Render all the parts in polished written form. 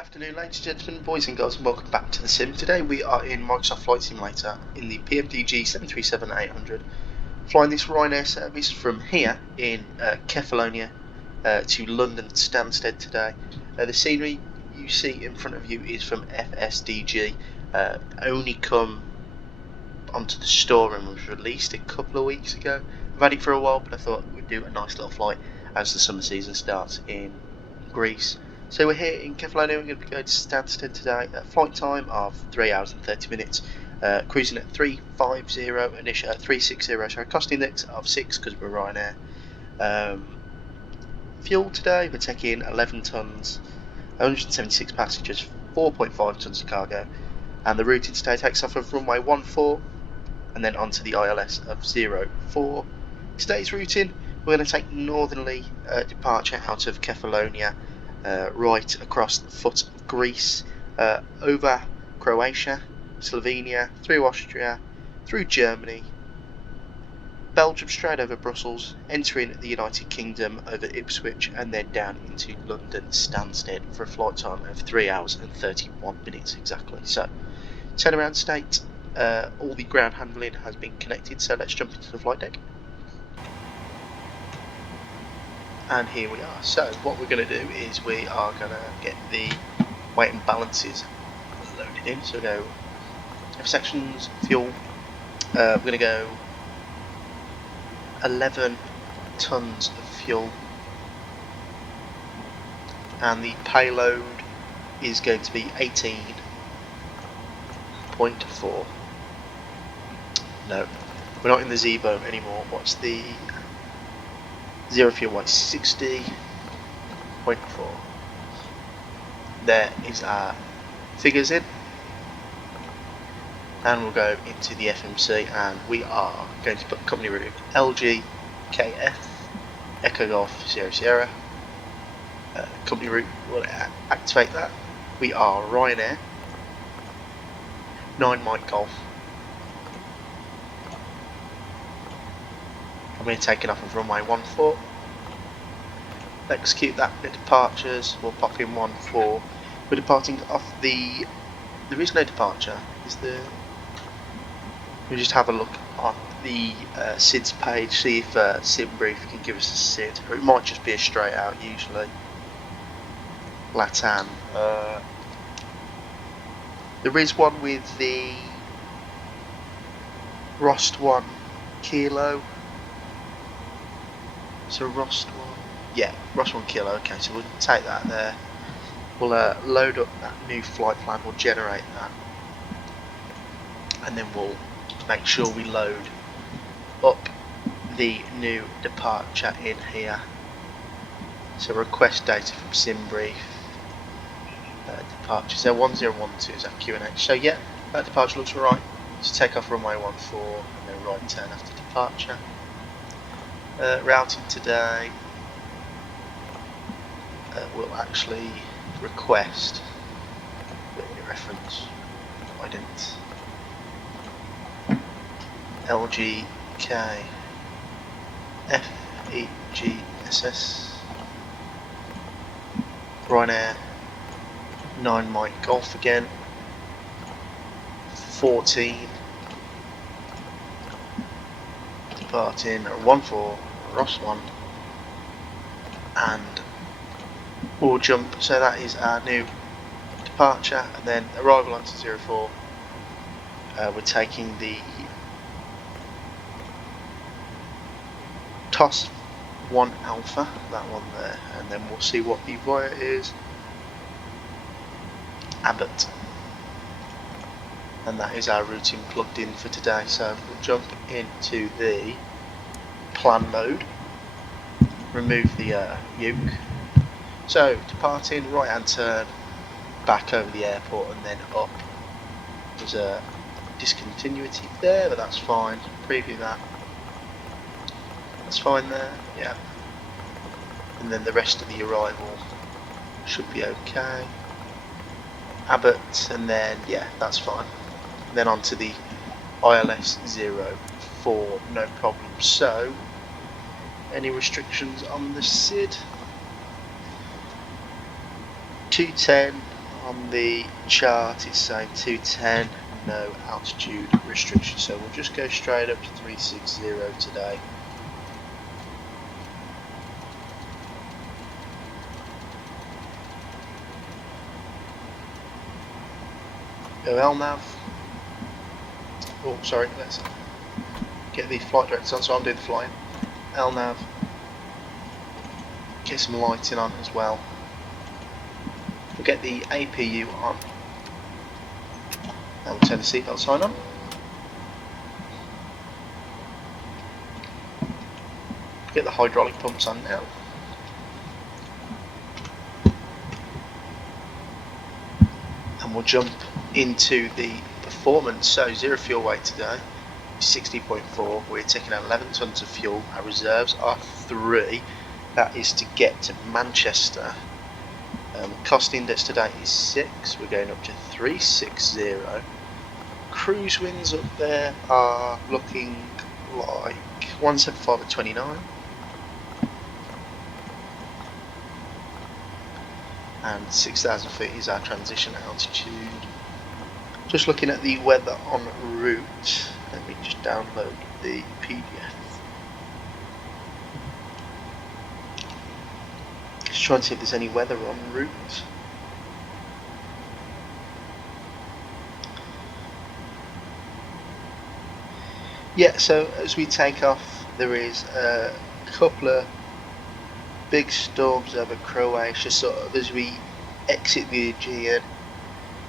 afternoon, ladies and gentlemen, boys and girls, and welcome back to the sim. Today we are in Microsoft Flight Simulator in the PMDG 737-800, flying this Ryanair service from here in Kefalonia to London Stansted today. The scenery you see in front of you is from FSDG, only come onto the store and was released a couple of weeks ago. I've had it for a while, but I thought we'd do a nice little flight as the summer season starts in Greece. So we're here in Kefalonia. We're going to be going to Stansted today. Flight time of 3 hours and 30 minutes. Cruising at 350 initial 360. So cost index of 6 because we're Ryanair. Fuel today we're taking 11 tons, 176 passengers, 4.5 tons of cargo, and the routing today takes off of runway 14 and then onto the ILS of 04. Today's routing, we're going to take northerly departure out of Kefalonia. Right across the foot of Greece, over Croatia, Slovenia, through Austria, through Germany, Belgium, straight over Brussels, entering the United Kingdom over Ipswich, and then down into London Stansted for a flight time of 3 hours and 31 minutes exactly. So, turnaround state, all the ground handling has been connected, so let's jump into the flight deck. And here we are. So what we're going to do is we are going to get the weight and balances loaded in. So we go F sections, fuel. We're going to go 11 tons of fuel, and the payload is going to be 18.4. No, we're not in the Z boat anymore. What's the zero fuel weight? 60.4. There is our figures in, and we'll go into the FMC, and we are going to put company route LGKF Echo Golf Sierra Sierra. Company route, will activate that. We are Ryanair 9 Mike Golf. And we're taking off of runway 14. Execute that at departures. We'll pop in 14. We're departing off the. There is no departure. Is there? We just have a look on the SIDS page, see if Sim Brief can give us a SID, or it might just be a straight out usually. LATAM. There is one with the Rost 1 Kilo. So Rost 1, yeah, Rost 1 Kilo. Okay, so we'll take that there. We'll load up that new flight plan. We'll generate that, and then we'll make sure we load up the new departure in here. So request data from SimBrief. Departure. So 1012 is that QNH. So yeah, that departure looks right. So take off runway 14 and then right turn after departure. Routing today, we'll actually request reference. I didn't. LGKF EGSS Ryanair 9 Mike Golf again. 14 departing 14 Ross 1, and we'll jump. So that is our new departure, and then arrival onto 04. We're taking the TOS 1 Alpha, that one there, and then we'll see what the via is. Abbott, and that is our routing plugged in for today. So we'll jump into the plan mode, remove the uke. So departing, right hand turn, back over the airport and then up. There's a discontinuity there, but that's fine. Preview that. That's fine there, yeah. And then the rest of the arrival should be okay. Abbott, and then yeah, that's fine. And then onto the ILS 04, no problem. So, any restrictions on the SID? 210 on the chart it's saying 210, no altitude restriction, so we'll just go straight up to 360 today. Go LNAV. Oh, sorry, let's get the flight directors on, so I'm doing the flying. LNAV. Get some lighting on as well. We'll get the APU on. And we'll turn the seatbelt sign on. Get the hydraulic pumps on now. And we'll jump into the performance. So 0 fuel weight today, 60.4. We're taking out 11 tons of fuel. Our reserves are 3. That is to get to Manchester. Cost index today is 6. We're going up to 360. Cruise winds up there are looking like 175 at 29. And 6,000 feet is our transition altitude. Just looking at the weather en route. Let me just download the PDF. Just trying to see if there's any weather en route. Yeah, so as we take off, there is a couple of big storms over Croatia, sort of as we exit the Aegean.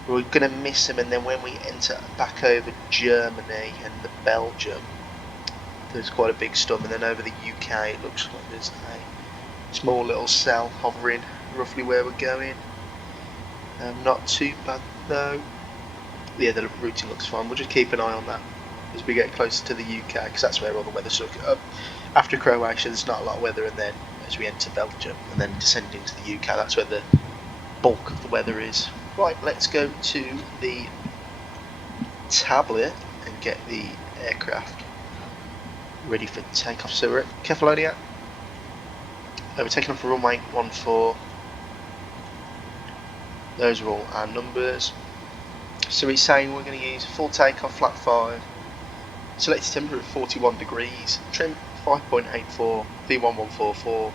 We're going to miss them, and then when we enter back over Germany and the Belgium, there's quite a big storm, and then over the UK it looks like there's a small little cell hovering roughly where we're going. Not too bad though. Yeah, the routing looks fine. We'll just keep an eye on that as we get closer to the UK, because that's where all the weather's looking up. After Croatia there's not a lot of weather, and then as we enter Belgium and then descend into the UK, that's where the bulk of the weather is. Right, let's go to the tablet and get the aircraft ready for takeoff. So we're at Kefalonia. We're taking off for runway 14. Those are all our numbers. So it's saying we're going to use full takeoff, flat 5. Selected temperature at 41 degrees. Trim 5.84, V1144.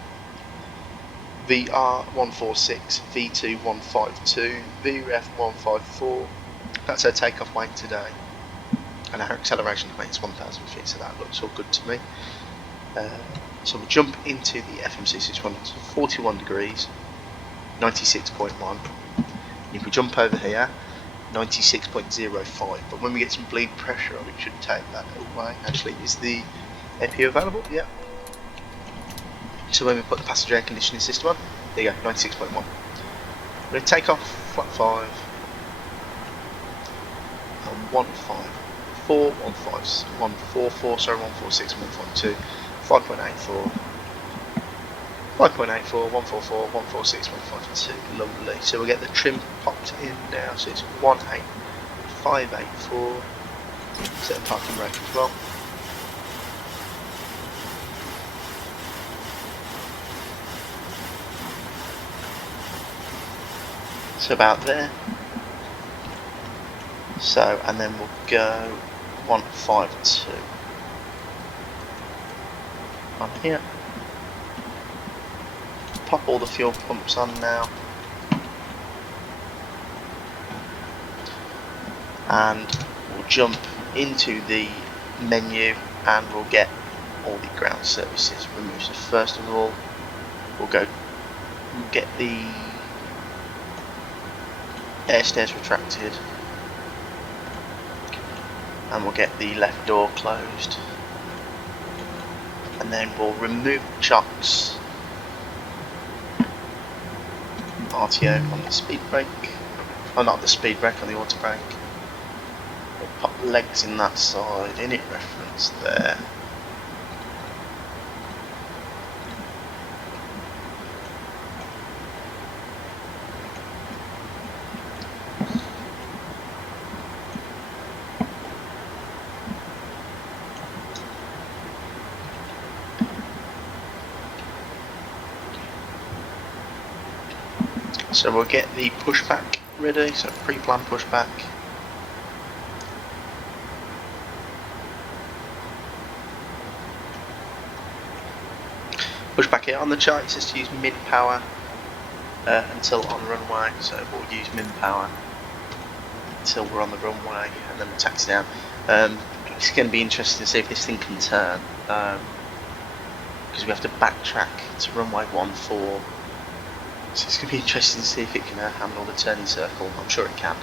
VR146, V2152, VREF 154. That's our takeoff weight today, and our acceleration weight is 1,000 feet, so that looks all good to me. So we'll jump into the FMC 600, 41 degrees, 96.1. If we jump over here, 96.05, but when we get some bleed pressure on it, should take that away. Actually, is the APU available? Yeah. So when we put the passenger air conditioning system on, there you go, 96.1. We're going to take off flat 5 and 154, 144, sorry, 146, 152, 5.84, 5.84, 144, 146, 152. Lovely. So we'll get the trim popped in now. So it's 18584. Set the parking brake as well. So about there. So, and then we'll go 152 on here. Pop all the fuel pumps on now. And we'll jump into the menu and we'll get all the ground services removed. So first of all, we'll get the air stairs retracted, and we'll get the left door closed, and then we'll remove the chocks, RTO on the speed brake, oh not the speed brake, on the auto brake. We'll pop the legs in that side, init reference there. So we'll get the pushback ready, so pre-planned pushback. Pushback here on the chart, it says to use min power until on runway, so we'll use min power until we're on the runway and then we'll taxi down. It's going to be interesting to see if this thing can turn, because we have to backtrack to runway 14, so it's going to be interesting to see if it can handle the turning circle. I'm sure it can,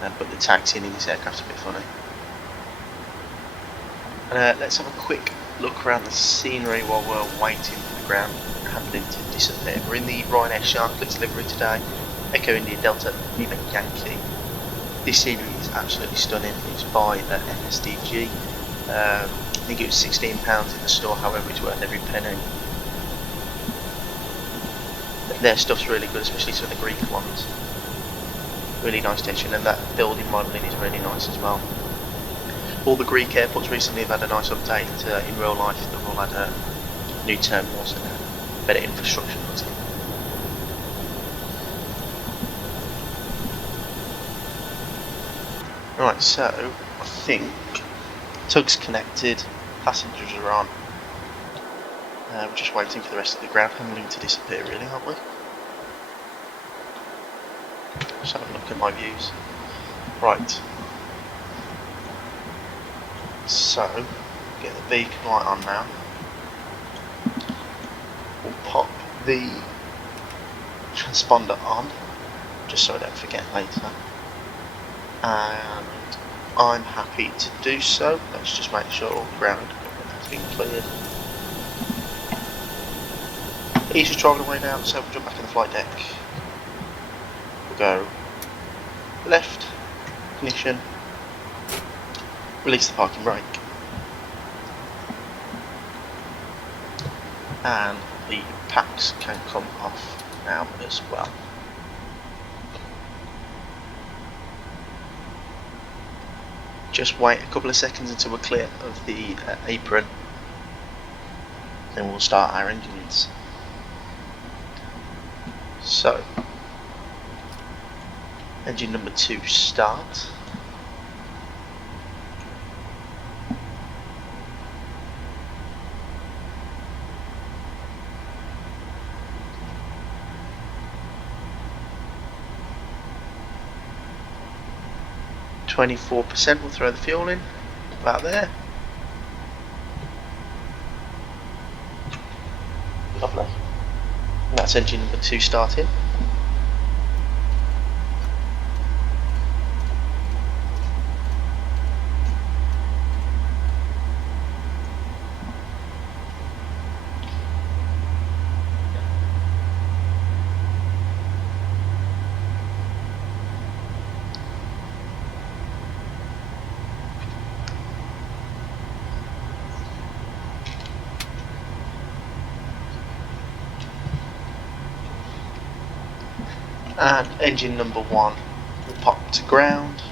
but the taxiing in this aircraft's a bit funny. Let's have a quick look around the scenery while we're waiting for the ground handling to disappear. We're in the Ryanair Sharklets livery today, Echo India Delta Lima Yankee. This scenery is absolutely stunning. It's by FSDG. I think it was £16 in the store, however it's worth every penny. Their stuff's really good, especially some of the Greek ones. Really nice tension, and that building modelling is really nice as well. All the Greek airports recently have had a nice update in real life. They've all had new terminals and better infrastructure put in. Right, so I think tug's connected, passengers are on. We're just waiting for the rest of the ground handling to disappear, really, aren't we? Just have a look at my views. Right. So, get the beacon light on now. We'll pop the transponder on, just so I don't forget later. And I'm happy to do so. Let's just make sure all the ground has been cleared. He's just driving away now, so we'll jump back in the flight deck. We'll go left, ignition, release the parking brake, and the packs can come off now as well. Just wait a couple of seconds until we're clear of the apron, then we'll start our engines. So, engine number 2 start. %, we'll throw the fuel in, about there. Lovely. And that's engine number 2 starting. And engine number 1 will pop to ground.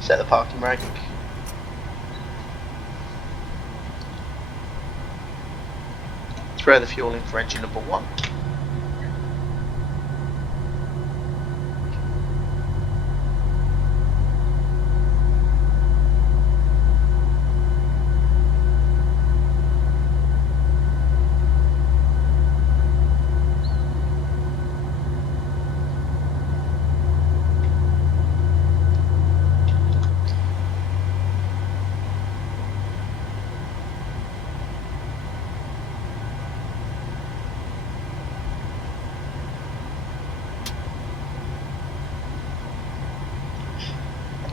Set the parking brake. Throw the fuel in for engine number 1.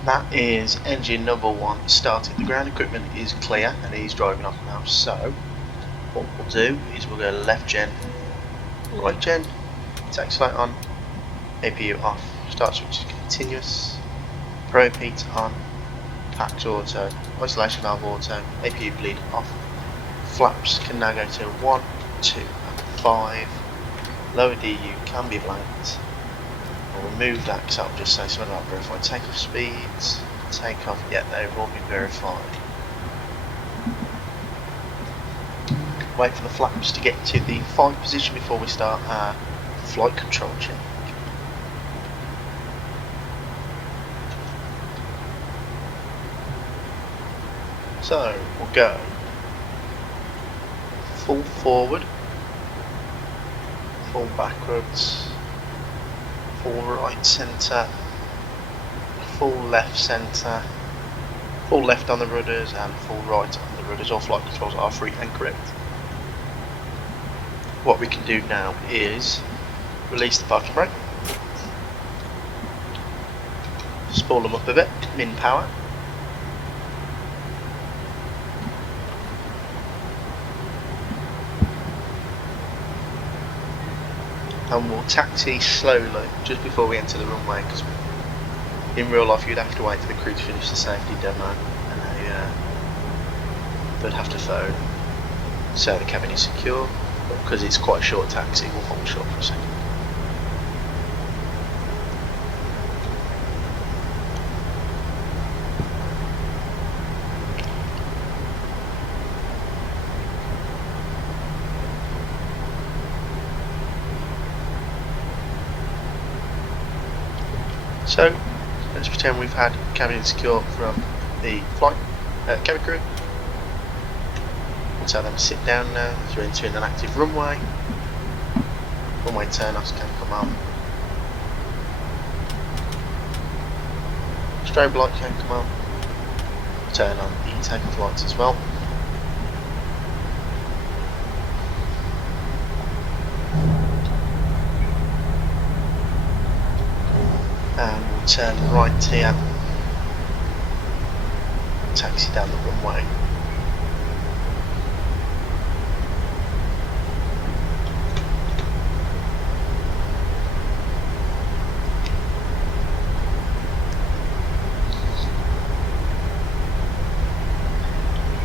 That is engine number 1 started. The ground equipment is clear and he's driving off now. So what we'll do is we'll go left gen, right gen, taxi light on, APU off, start switch is continuous, pro heat on, packs auto, isolation valve auto, APU bleed off, flaps can now go to 1, 2 and 5, lower DU can be blanked, remove that because that'll just say something like verified takeoff speeds, takeoff, yeah, they've all been verified. Wait for the flaps to get to the 5 position before we start our flight control check. So we'll go full forward, full backwards, full right centre, full left centre, full left on the rudders and full right on the rudders. All flight controls are free and correct. What we can do now is release the parking brake, spool them up a bit, min power, and we'll taxi slowly just before we enter the runway, because in real life you'd have to wait for the crew to finish the safety demo and they'd have to phone so the cabin is secure, but because it's quite a short taxi we'll hold short for a second. So let's pretend we've had cabin secure from the flight cabin crew. We'll tell them to sit down now as we're entering an active runway. Runway turn-offs can come on. Strobe light can come on. Turn on the takeoff lights as well. And we'll turn right here, taxi down the runway.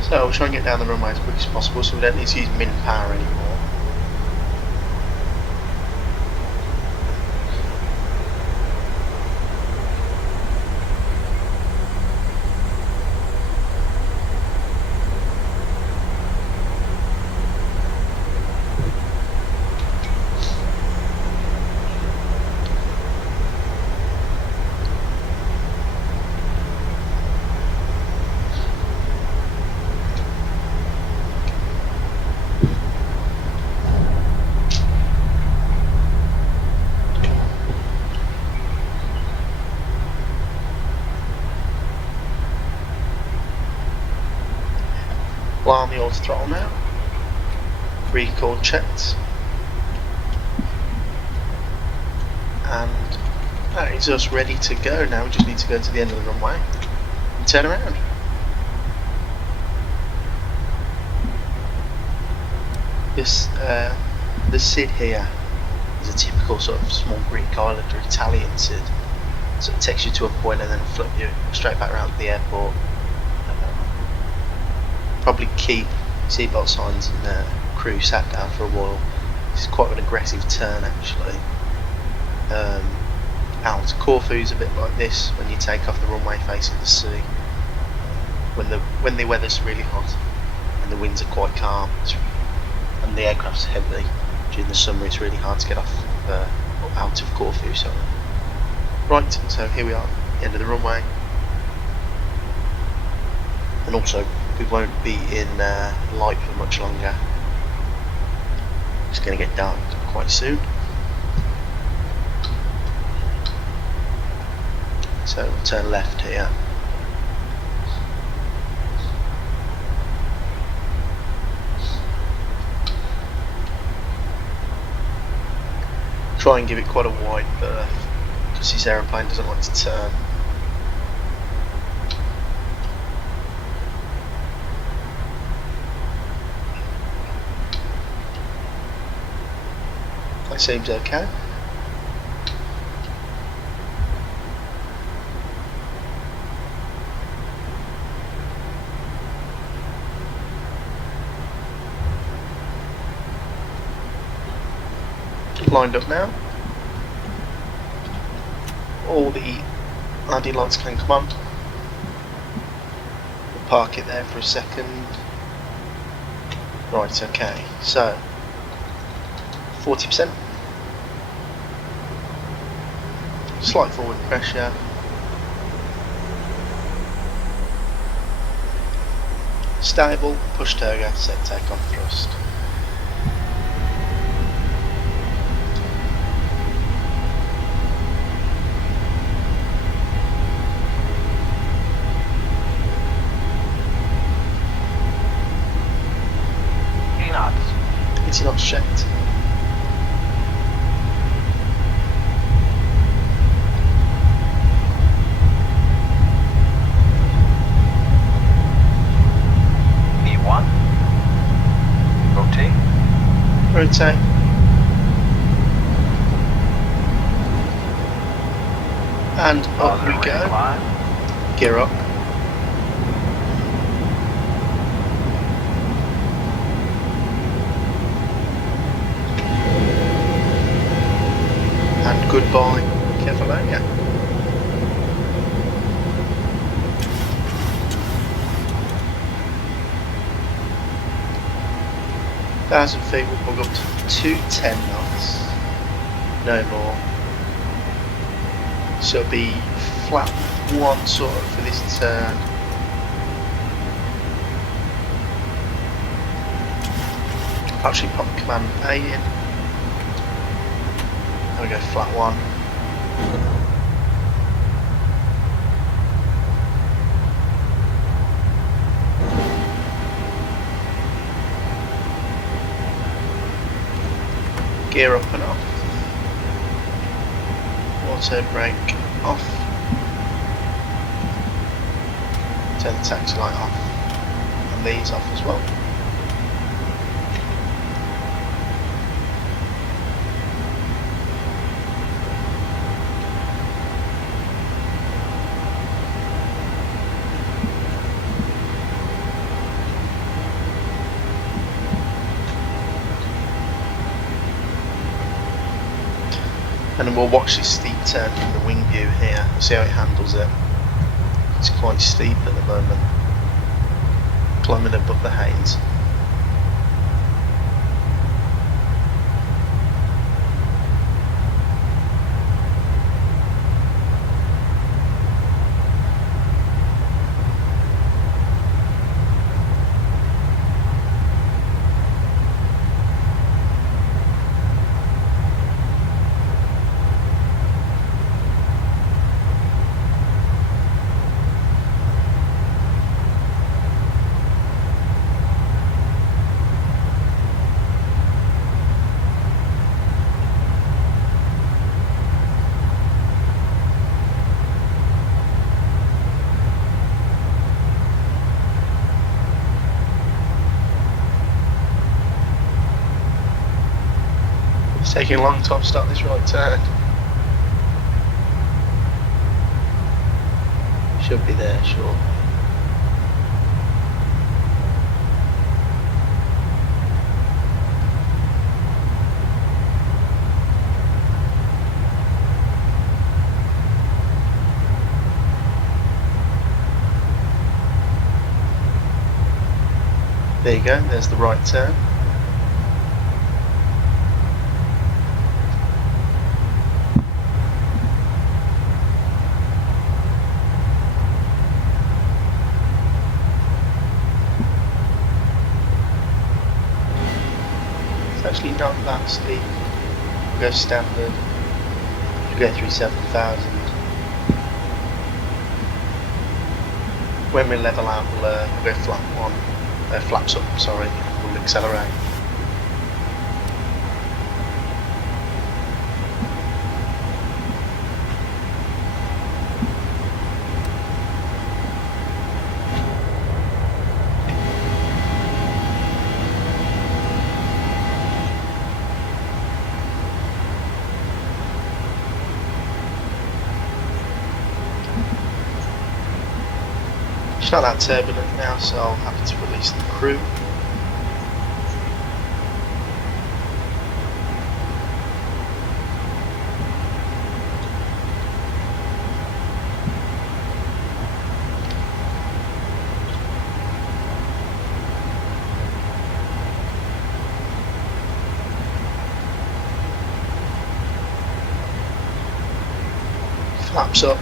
So we'll try and get down the runway as quick as possible so we don't need to use min power anymore. On the auto throttle now, record checked, and that is us ready to go. Now we just need to go to the end of the runway and turn around. This the SID here is a typical sort of small Greek island or Italian SID, so it takes you to a point and then flip you straight back around to the airport. Probably keep seatbelt signs and crew sat down for a while. It's quite an aggressive turn actually. Out to Corfu's a bit like this when you take off the runway facing the sea. When the weather's really hot and the winds are quite calm and the aircraft's heavy during the summer, it's really hard to get off out of Corfu. So right, so here we are, the end of the runway, and also we won't be in light for much longer. It's going to get dark quite soon. So we'll turn left here. Try and give it quite a wide berth because this aeroplane doesn't like to turn. That seems okay. Lined up now. all the ID lights can come on. We'll park it there for a second. Right, okay, so 40%. Slight forward pressure. Stable, push turbo, set takeoff thrust. It's not checked. E1. Rotate. Rotate. And up we go. Gear up. And goodbye, Kefalonia. Thousand feet will bug up to 210 knots. No more. So it'll be flat one sort of for this turn. Actually pop command A in. There we go, flat one. Gear up and off. Auto brake off. Turn the taxi light off. And these off as well. And then we'll watch this steep turn from the wing view here, see how it handles it. It's quite steep at the moment, climbing above the haze. It's taking a long time to start this right turn. Should be there, sure. There you go, there's the right turn. It's actually not that steep. We'll go standard. We'll go through 7,000. When we level out, we'll go flat one. Flaps up, sorry. We'll accelerate. It's not that turbulent now, so I'm happy to release the crew. Flaps up.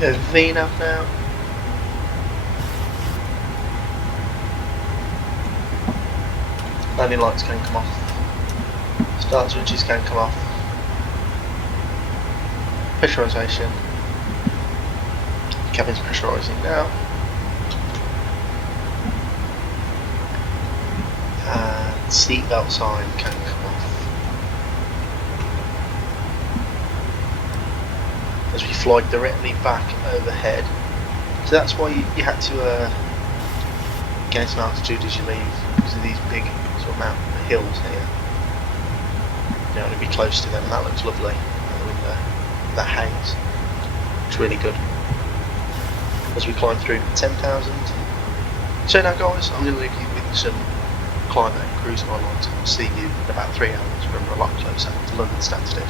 Go VNAV now. Landing lights can come off. Start switches can come off. Pressurisation. Cabin's pressurising now. And seatbelt sign can come off. As we fly directly back overhead. So that's why you had to gain some altitude as you leave, because of these big sort of mountain hills here. You don't want to be close to them. That looks lovely with that haze. It's really good. As we climb through 10,000. So now guys, I'm going to leave you with some climate and cruising highlights. I'll see you in about 3 hours when we're a lot closer to London Stansted.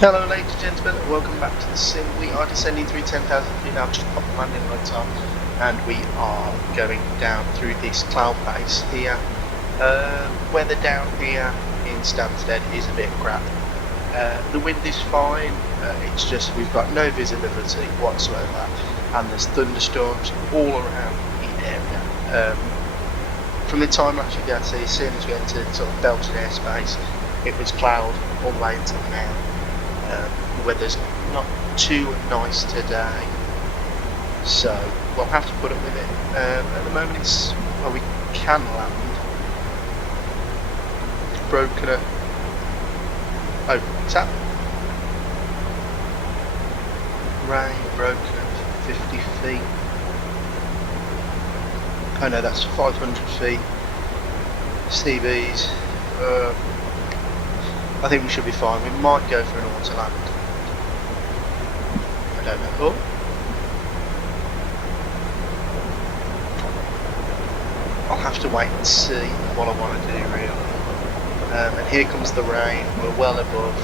Hello ladies and gentlemen, welcome back to the sim. We are descending through 10,000 feet now. I've just popped the landing lights on and we are going down through this cloud base here. Weather down here in Stansted is a bit crap. The wind is fine, it's just we've got no visibility whatsoever and there's thunderstorms all around the area. from the time lapse you can see, as soon as we entered sort of Belgian airspace, it was cloud all the way until now. The weather's not too nice today, so we'll have to put up with it. At the moment it's, well, we can land. Broken at, oh, tap. Rain broken at 50 feet. Oh no, that's 500 feet. CBs. I think we should be fine. We might go for an auto land. I don't know. Oh. I'll have to wait and see what I want to do really. And here comes the rain. We're well above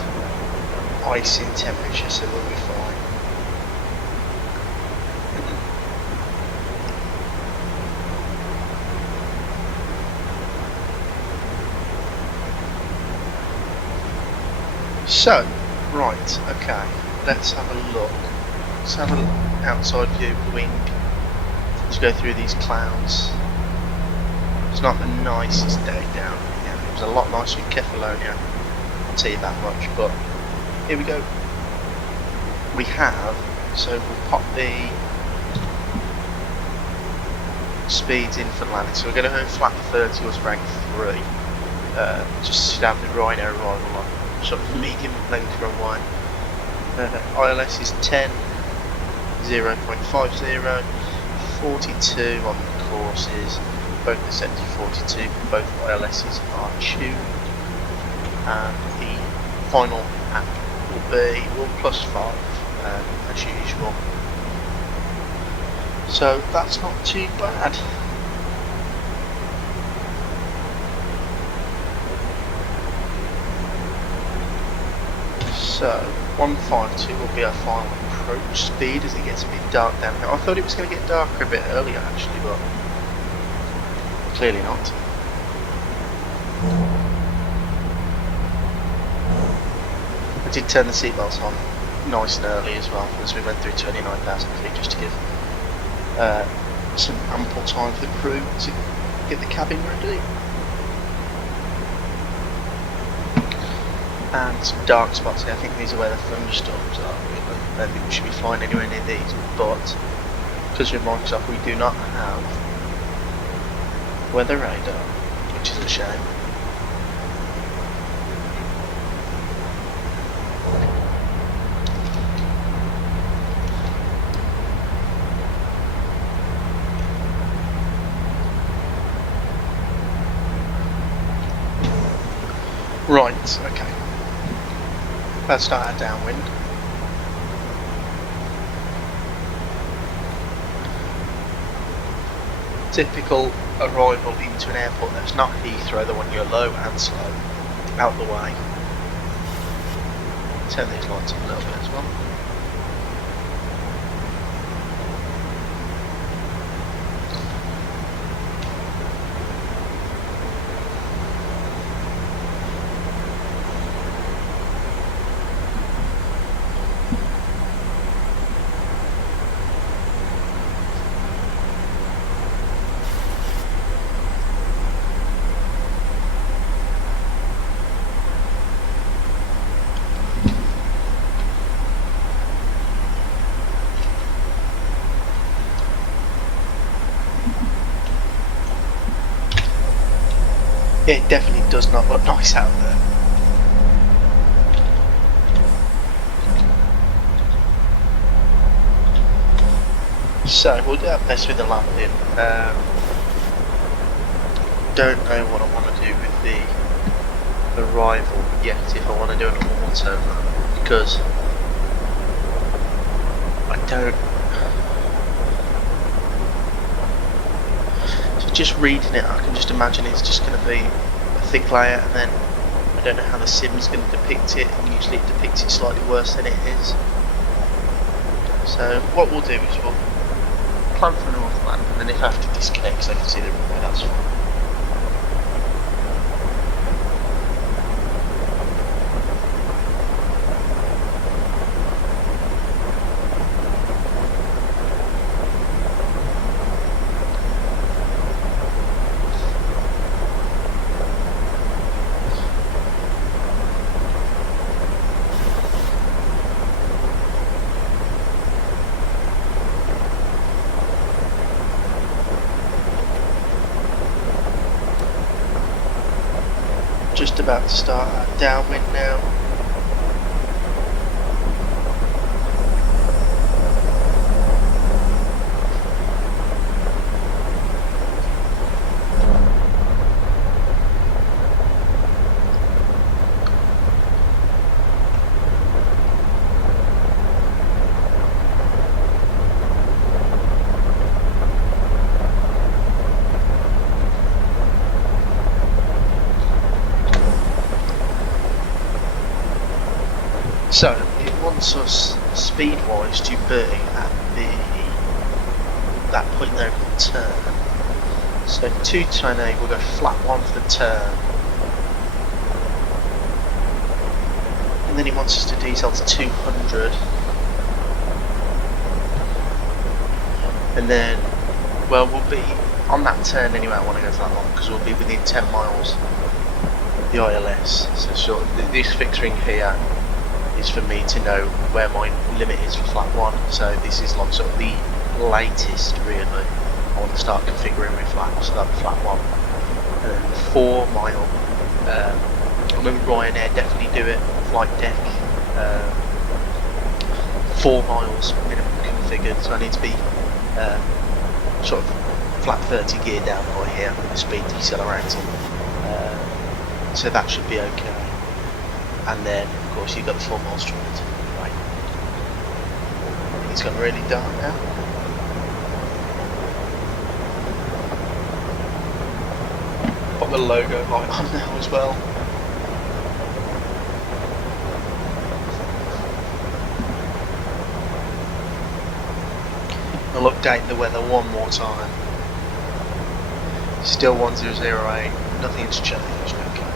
icing temperature, so we'll be fine. So, right, okay, let's have a look. Let's have an outside view of the wing. Let's go through these clouds. It's not the nicest day down here. It was a lot nicer in Kefalonia, I'll tell you that much, but here we go. We have, so we'll pop the speeds in for landing. So we're going to go flap 30 or rank 3. Just should have the Ryanair arrival on. Sort of medium length runway. ILS is 10, 0.50, 42 on the courses. Both the set to 42, both ILSs are tuned, and the final app will be +5 as usual. So that's not too bad. So 152 will be our final approach speed as it gets a bit dark down here. I thought it was going to get darker a bit earlier actually, but clearly not. I did turn the seatbelts on nice and early as well as we went through 29,000 feet, just to give some ample time for the crew to get the cabin ready. And some dark spots here. I think these are where the thunderstorms are. I don't think we should be flying anywhere near these, but because we're Microsoft we do not have weather radar, which is a shame. Right, okay. Let's start our downwind. Typical arrival into an airport that's not Heathrow, the one you're low and slow, out the way. Turn these lights on a little bit as well. It definitely does not look nice out there. So we'll do our best with the landing. Don't know what I want to do with the arrival yet, if I want to do an auto land, because I don't. Just reading it, I can just imagine it's just going to be a thick layer, and then I don't know how the sim is going to depict it, and usually it depicts it slightly worse than it is. So what we'll do is we'll plan for an auto land, and then if I have to disconnect so I can see the runway, that's fine. Just about to start that downwind now. So it wants us speed-wise to be at that point there of the turn. So 220, we'll go flat 1 for the turn. And then he wants us to diesel to 200. And then, well, we'll be on that turn anyway. I want to go for that long because we'll be within 10 miles of the ILS. So sort of this fixed ring here is for me to know where my limit is for flat 1. So this is like sort of the latest really. I want to start configuring my flaps, so that'll be flat 1. And then the 4 mile, I remember Ryanair definitely do it, flight deck, 4 miles minimum configured, so I need to be sort of flat 30 gear down by here with the speed decelerating, so that should be okay. And then of course you've got the 4 miles straight. Right. It's gone really dark now. Put the logo light on now as well. I'll update the weather one more time. Still 1008, nothing's changed, okay.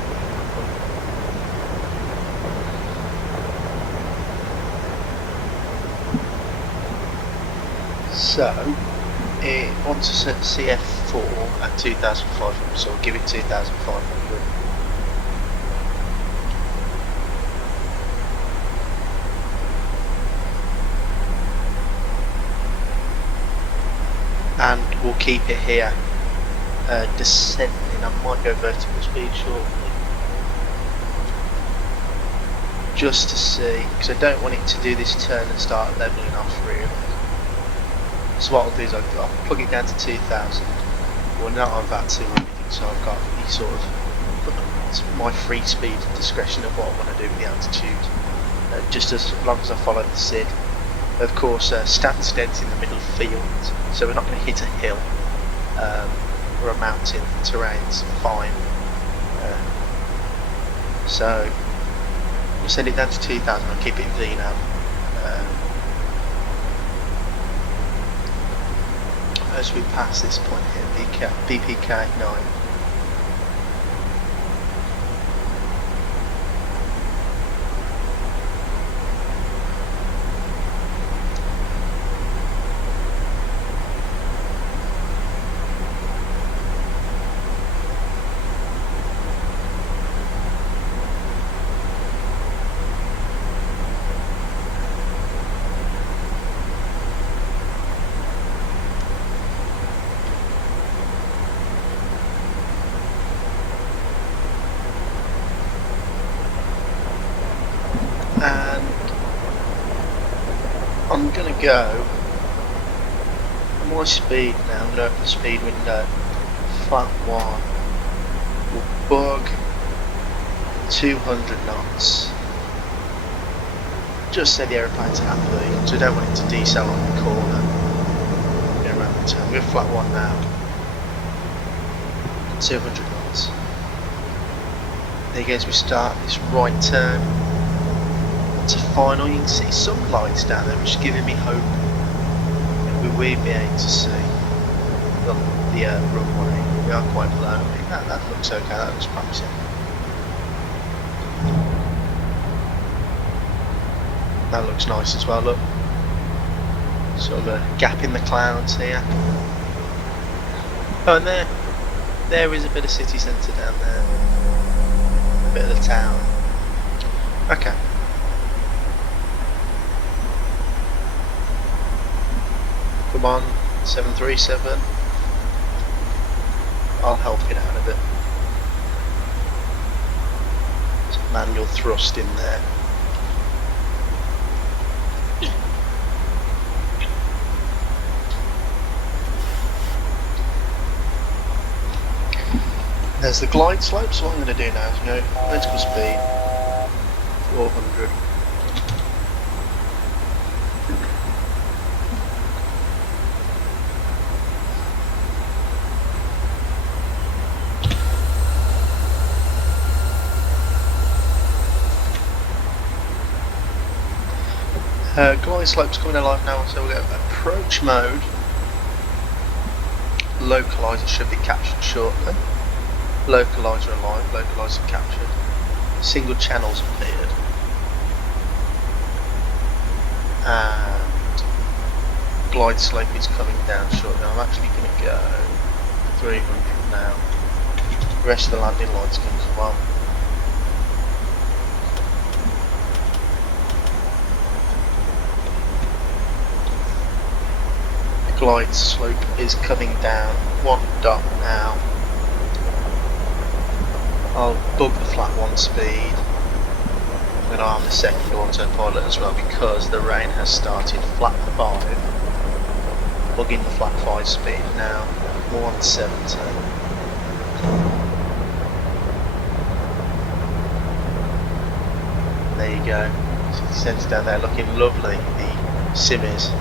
So, it wants us at CF4 at 2,500, so I'll give it 2,500. And we'll keep it here, descending. I might go vertical speed shortly, just to see, because I don't want it to do this turn and start levelling off really. So what I'll do is I'll plug it down to 2,000. Well, now I'm about 200, so I've got the sort of my free speed discretion of what I want to do with the altitude, just as long as I follow the SID. Of course, Stansted's in the middle of the field, so we're not going to hit a hill or a mountain. Terrain's fine. So we'll send it down to 2,000. I'll keep it in VNAV. As we pass this point here, BPK 9. I'm going to go my speed now. I'm going to open the speed window, flat 1, we'll bug 200 knots, just so the aeroplane's happy, so I don't want it to decel on the corner, go around the turn. We're flat 1 now, 200 knots. There you go, as we start this right turn. To final, you can see some lights down there, which is giving me hope that we will be able to see the runway. We are quite low. I think that looks okay, that looks promising. That looks nice as well, look. Sort of a gap in the clouds here. Oh, and there is a bit of city centre down there. A bit of the town. Okay. Come on, 737. I'll help it out a bit. manual thrust in there. There's the glide slope, so what I'm going to do now is go vertical speed 400. Glide slope's coming alive now, so we'll go approach mode. Localizer should be captured shortly. Localizer alive, localizer captured. Single channels appeared. And glide slope is coming down shortly. I'm actually going to go 300 now. The rest of the landing lights come as well. Glide slope is coming down 1 dot now. I'll bug the flat 1 speed. I'm going to arm the second autopilot as well because the rain has started. Flat 5. Bugging the flat 5 speed now. 170. There you go. So the centre down there looking lovely. The sim is.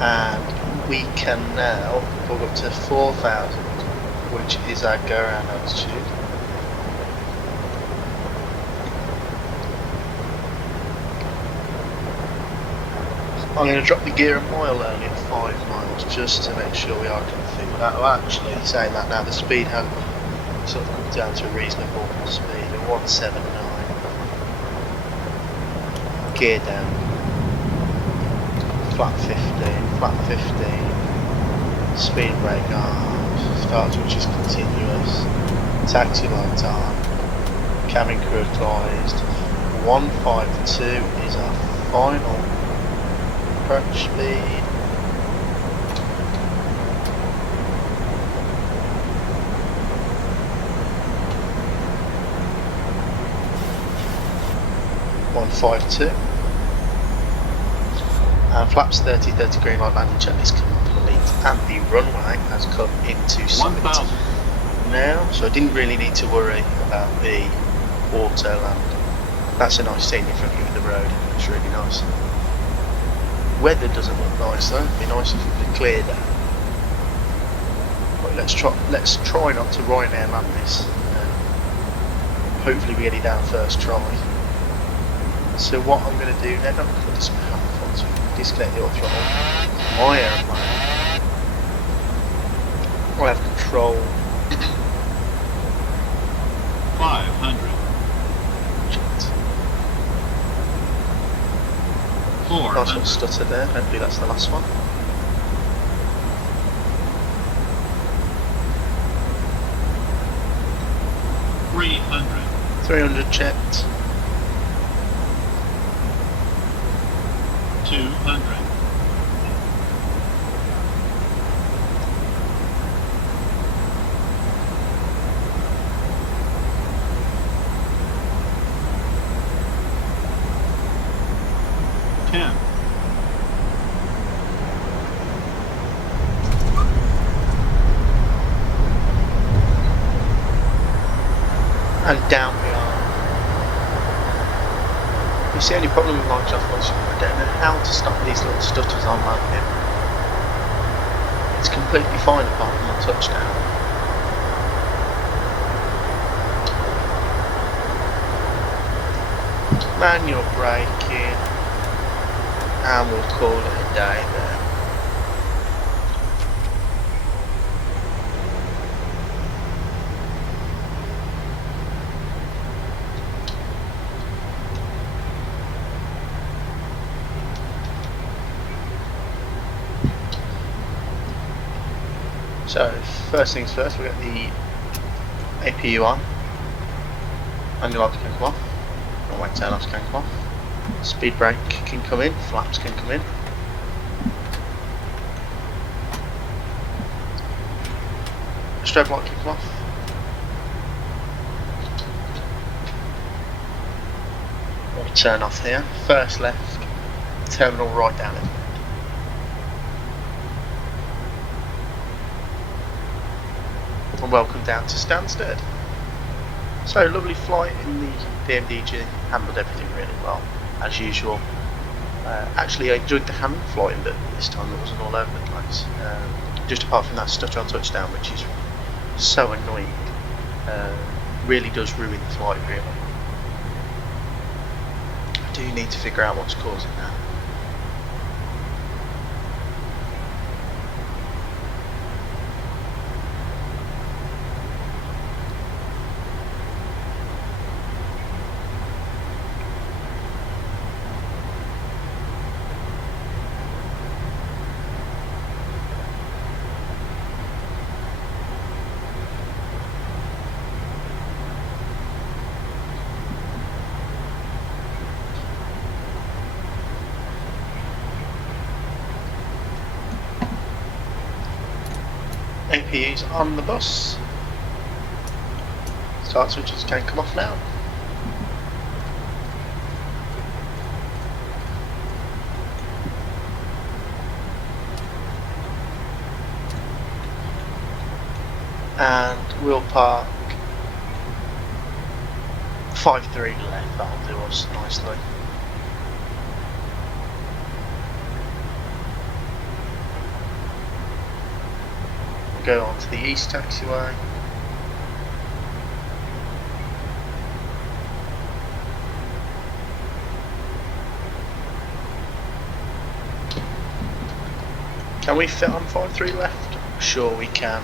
And we can now bug up to 4,000, which is our go around altitude. I'm going to drop the gear a mile early at 5 miles just to make sure we are configured. Well, actually, saying that now, the speed has sort of come down to a reasonable speed of 179. Gear down. Flat 15, flat 15, speed brake arms, start switch is continuous, taxi light on, cabin crew advised, 152 is our final approach speed. And flaps 30, 30 green light landing checklist complete, and the runway has come into sight now, so I didn't really need to worry about the auto land. That's a nice scene in front of you in the road, it's really nice. Weather doesn't look nice though, it'd be nice if it was clear there. But let's try not to Ryanair land this. Hopefully we get it down first try. So what I'm going to do now, I'm going to put this behind the front so we can disconnect the auto throttle. My aeroplane. I have control. 500. Jet. 400. Nice little stutter there, hopefully that's the last one. $300. 300 checked. 200. 10. And down we are. You see any problem with launch off once I don't know how to stop these little stutters on landing. It's completely fine apart from my touchdown. Manual braking, and we'll call it a day there. So first things first, we get the APU on, manual lights can come off, runway turn offs can come off, Speed brake can come in, flaps can come in. Strobe light can come off. We'll turn off here. First left, terminal right down it. And welcome down to Stansted. So lovely flight in the PMDG, handled everything really well, as usual. Actually I enjoyed the hand flying bit this time, it wasn't all over the place. Just apart from that stutter on touchdown, which is so annoying. Really does ruin the flight really. I do need to figure out what's causing that. APU's on the bus. Start switches can come off now. And we'll park 5-3 left, that'll do us nicely. Go on to the east taxiway. Can we fit on 5-3 left? Sure we can.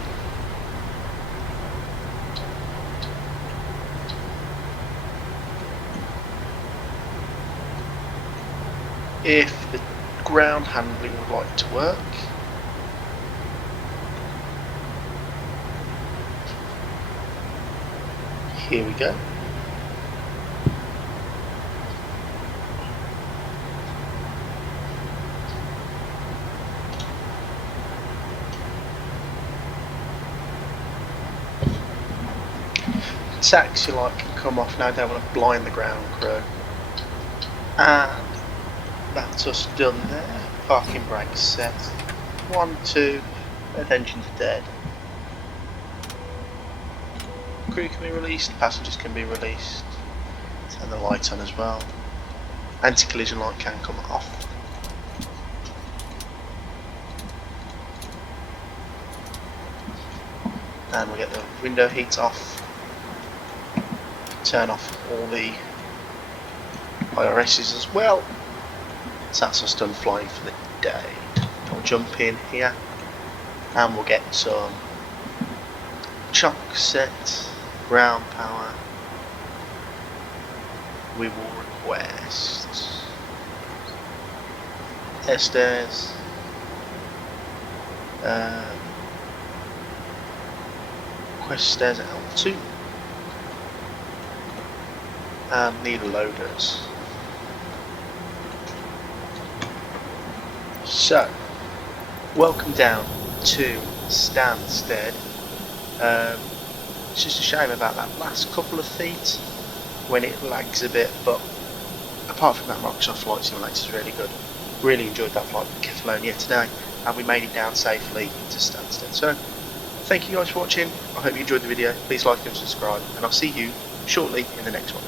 If the ground handling would like to work. Here we go. Taxi light can come off now, don't want to blind the ground crew. And that's us done there. Parking brakes set. 1, 2, both engines are dead. Crew can be released, passengers can be released. Turn the light on as well. Anti-collision light can come off. And we'll get the window heats off. Turn off all the IRSs as well. So that's us done flying for the day. We'll jump in here and we'll get some chock set. Ground power. We will request air stairs, request stairs at L2, and need loaders. So, welcome down to Stansted. It's just a shame about that last couple of feet when it lags a bit, but apart from that, Microsoft Flight Simulator is really good. Really enjoyed that flight from Kefalonia today, and we made it down safely to Stansted. So, thank you guys for watching. I hope you enjoyed the video. Please like and subscribe, and I'll see you shortly in the next one.